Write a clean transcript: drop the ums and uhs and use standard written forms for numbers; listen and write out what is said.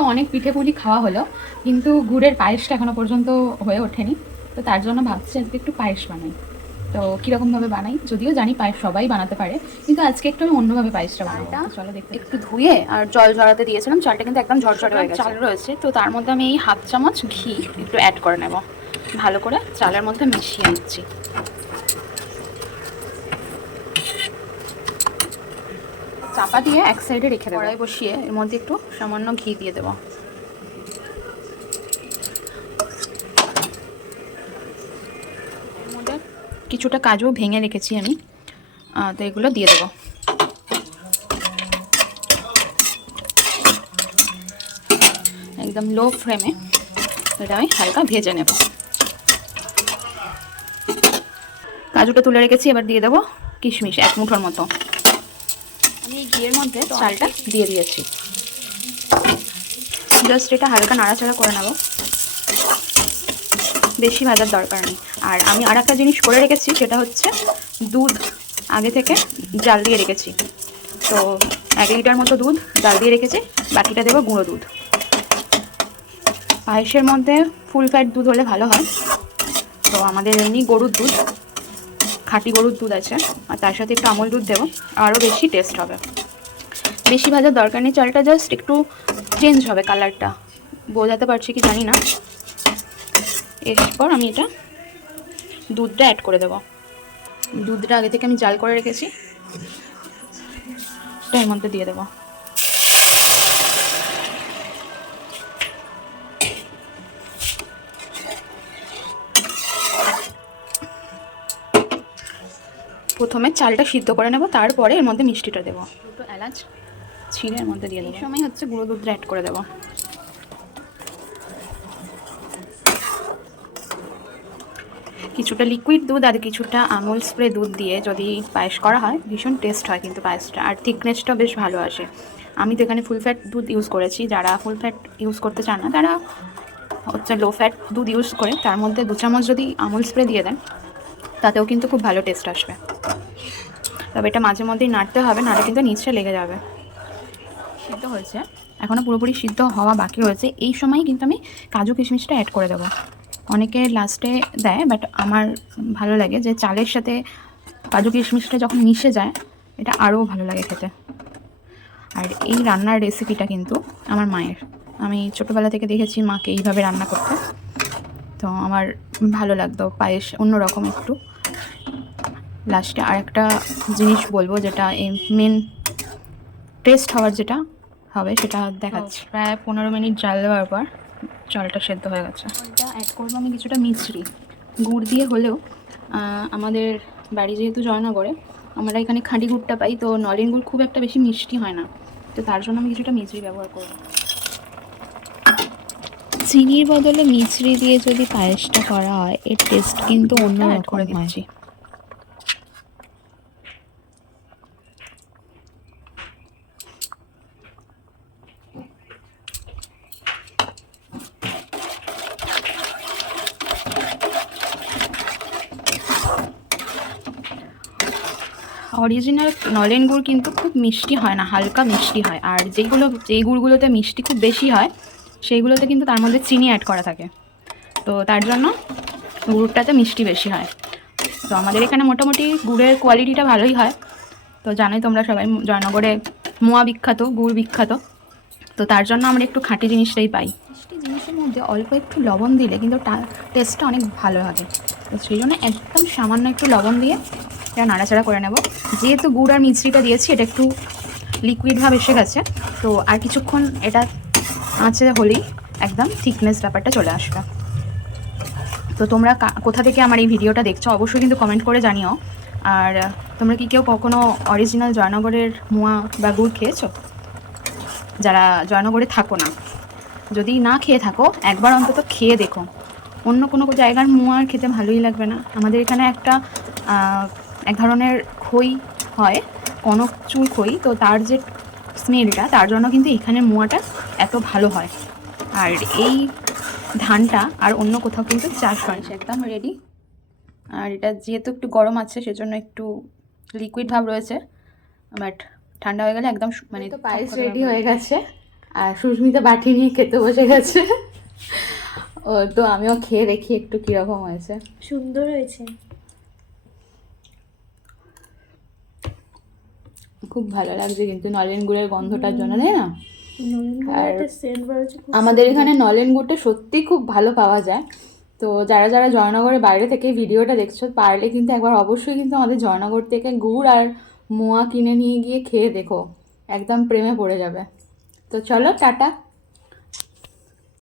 তো অনেক পিঠেপুলি খাওয়া হলো, কিন্তু গুড়ের পায়েসটা এখনো পর্যন্ত হয়ে ওঠেনি। তো তার জন্য ভাবছি আজকে একটু পায়েস বানাই। তো কীরকমভাবে বানাই, যদিও জানি পায়েস সবাই বানাতে পারে, কিন্তু আজকে একটু আমি অন্যভাবে পায়েসটা বানাবো। চলো দেখতে। একটু ধুয়ে আর জল ঝরাতে দিয়েছিলাম, চালটা কিন্তু একদম ঝরঝরে হয়ে গেছে। চাল রয়েছে, তো তার মধ্যে আমি এই হাফ চামচ ঘি একটু অ্যাড করে নেব, ভালো করে চালের মধ্যে মিশিয়ে নিচ্ছি। চাপা দিয়ে এক সাইডে রেখে দেবো। কড়াই বসিয়ে এর মধ্যে একটু সামান্য ঘি দিয়ে দেবো। এর মধ্যে কিছুটা কাজু ভেঙে রেখেছি আমি, তো এগুলো দিয়ে দেবো। একদম লো ফ্লেমে এটা আমি হালকা ভেজে নেব। কাজুটা তুলে রেখেছি, এবার দিয়ে দেবো কিশমিশ এক মুঠোর মতো। আমি এই ঘিয়ের মধ্যে চালটা দিয়ে দিয়েছি, জাস্ট এটা হালকা নাড়াচাড়া করে নেব, বেশি ভাজার দরকার নেই। আর আমি আর একটা জিনিস করে রেখেছি, সেটা হচ্ছে দুধ আগে থেকে জাল দিয়ে রেখেছি। তো 1 লিটার মতো দুধ জাল দিয়ে রেখেছি, বাকিটা দেবো গুঁড়ো দুধ। পায়েসের মধ্যে ফুল ফ্যাট দুধ হলে ভালো হয়, তো আমাদের এমনি গরুর দুধ, খাঁটি গরুর দুধ আছে, আর তার সাথে একটু আমল দুধ দেবো, আরও বেশি টেস্ট হবে। বেশি ভাজার দরকার নেই, চালটা জাস্ট একটু চেঞ্জ হবে কালারটা, বোঝাতে পারছি কি জানি না। এরপর আমি এটা দুধটা অ্যাড করে দেবো। দুধটা আগে থেকে আমি জাল করে রেখেছি, এটা এর মধ্যে দিয়ে দেবো। প্রথমে চালটা সিদ্ধ করে নেব, তারপরে এর মধ্যে মিষ্টিটা দেবো। দুটো এলাচ ছিঁড়ে এর মধ্যে দিয়ে দেবো। এই সময় হচ্ছে গুঁড়ো দুধটা অ্যাড করে দেবো। কিছুটা লিকুইড দুধ আর কিছুটা আমুল স্প্রে দুধ দিয়ে যদি পায়েস করা হয়, ভীষণ টেস্ট হয় কিন্তু পায়েসটা, আর থিকনেসটা বেশ ভালো আসে। আমি তো এখানে ফুল ফ্যাট দুধ ইউজ করেছি, যারা ফুল ফ্যাট ইউজ করতে চান না তারা হচ্ছে লো ফ্যাট দুধ ইউজ করে তার মধ্যে 2 চামচ যদি আমুল স্প্রে দিয়ে দেন, তাতেও কিন্তু খুব ভালো টেস্ট আসবে। তবে এটা মাঝে মধ্যেই নাড়তে হবে, নাড়লে কিন্তু নিচে লেগে যাবে। সিদ্ধ হয়েছে, এখনও পুরোপুরি সিদ্ধ হওয়া বাকি রয়েছে। এই সময়ই কিন্তু আমি কাজু কিশমিশটা অ্যাড করে দেবো। অনেকে লাস্টে দেয়, বাট আমার ভালো লাগে যে চালের সাথে কাজু কিশমিশটা যখন মিশে যায়, এটা আরও ভালো লাগে খেতে। আর এই রান্নার রেসিপিটা কিন্তু আমার মায়ের, আমি ছোটোবেলা থেকে দেখেছি মাকে এইভাবে রান্না করতে, তো আমার ভালো লাগতো। পায়েস অন্যরকম একটু। লাস্টে আর একটা জিনিস বলবো, যেটা মেন টেস্ট হওয়ার যেটা হবে সেটা দেখাচ্ছি। প্রায় 15 মিনিট জাল দেওয়ার পর চালটা সেদ্ধ হয়ে গেছে। এটা অ্যাড করবো আমি কিছুটা মিছরি, গুড় দিয়ে হলেও আমাদের বাড়ি যেহেতু জয়নগরে, আমরা এখানে খাঁটি গুড়টা পাই, তো নলেন গুড় খুব একটা বেশি মিষ্টি হয় না, তো তার জন্য আমি কিছুটা মিছরি ব্যবহার করবো। চিনির বদলে মিছরি দিয়ে যদি পায়েসটা করা হয়, এর টেস্ট কিন্তু অন্যরকম করে হয়। দিচ্ছি। অরিজিনাল নলেন গুড় কিন্তু খুব মিষ্টি হয় না, হালকা মিষ্টি হয়। আর যেই গুড়গুলোতে মিষ্টি খুব বেশি হয়, সেইগুলোতে কিন্তু তার মধ্যে চিনি অ্যাড করা থাকে, তো তার জন্য গুড়টাতে মিষ্টি বেশি হয়। তো আমাদের এখানে মোটামুটি গুড়ের কোয়ালিটিটা ভালোই হয়। তো জানোই তোমরা সবাই, জয়নগরে মোয়া বিখ্যাত, গুড় বিখ্যাত, তো তার জন্য আমরা একটু খাঁটি জিনিসটাই পাই। মিষ্টি জিনিসের মধ্যে অল্প একটু লবণ দিলে কিন্তু টেস্টটা অনেক ভালো হবে, তো সেই জন্য একদম সামান্য একটু লবণ দিয়ে এটা নাড়াচাড়া করে নেব। যেহেতু গুড় আর মিছরিটা দিয়েছি, এটা একটু লিকুইড ভাব এসে গেছে, তো আর কিছুক্ষণ এটা আঁচে হলেই একদম থিকনেস ব্যাপারটা চলে আসবে। তো তোমরা কোথা থেকে আমার এই ভিডিওটা দেখছো অবশ্যই কিন্তু কমেন্ট করে জানিও। আর তোমরা কি কেউ কখনো অরিজিনাল জয়নগরের মোয়া বা গুড় খেয়েছো? যারা জয়নগরে থাকো না, যদি না খেয়ে থাকো, একবার অন্তত খেয়ে দেখো। অন্য কোনো জায়গার মোয়ার খেতে ভালোই লাগবে না। আমাদের এখানে এক ধরনের খই হয়, কনক চুল খই, তো তার যে স্মেলটা, তার জন্য কিন্তু এখানের মোয়াটা এত ভালো হয়। আর এই ধানটা আর অন্য কোথাও কিন্তু চাষ হয়। একদম রেডি। আর এটা যেহেতু একটু গরম আছে, সেজন্য একটু লিকুইড ভাব রয়েছে, বাট ঠান্ডা হয়ে গেলে একদম মানে তো পায়েস রেডি হয়ে গেছে। আর সুস্মিতা বাটি নিয়ে খেতে বসে গেছে। ও তো আমিও খেয়ে দেখি একটু কীরকম হয়েছে। সুন্দর হয়েছে। খুব ভালো লাগছে কিন্তু নলেন গুড়ের গন্ধটার জন্য, তাই না? আর একটা সেন্ট বেরোচ্ছে খুব আমাদের সুন্দর। এখানে নলেন গুড়টা সত্যি খুব ভালো পাওয়া যায়। তো যারা যারা জয়নগরের বাইরে থেকে ভিডিওটা দেখছো, পারলে কিন্তু একবার অবশ্যই কিন্তু আমাদের জয়নগর থেকে গুড় আর মোয়া কিনে নিয়ে গিয়ে খেয়ে দেখো, একদম প্রেমে পড়ে যাবে। তো চলো টাটা।